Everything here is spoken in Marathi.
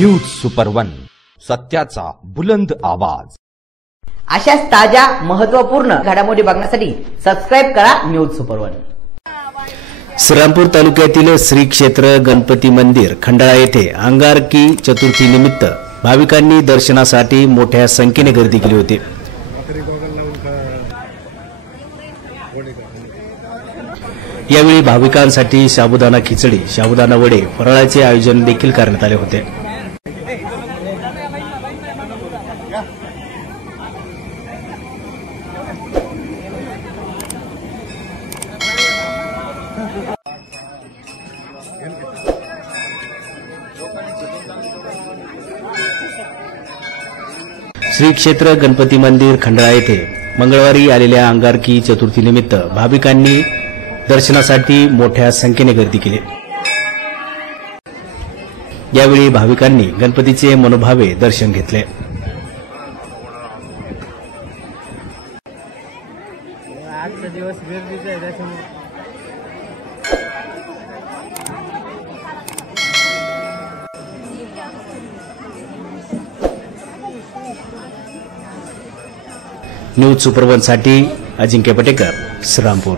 न्यूज सुपर वन, सत्याचा बुलंद आवाज। अशाच ताज्या महत्त्वपूर्ण घडामोडी बघण्यासाठी सबस्क्राइब करा न्यूज सुपर वन। श्रीरामपूर तालुक्यातील श्री क्षेत्र गणपती मंदिर खंडाळा येथे अंगारकी चतुर्थी निमित्त भाविकांनी दर्शनासाठी मोठ्या संख्येने गर्दी केली होती। यावेळी भाविकांसाठी साबुदाणा खिचडी, साबुदाणा वडे, फराळाचे आयोजन देखील करण्यात आले होते। श्री क्षेत्र गणपती मंदिर खंडाळा येथे मंगळवारी आलेल्या अंगारकी चतुर्थी निमित्त भाविकांनी दर्शनासाठी मोठ्या संख्येने गर्दी केली। यावेळी भाविकांनी गणपतीचे मनोभावे दर्शन घेतले। न्यूज सुपर वन साठी अजिंक्य पटेकर, श्रीरामपूर।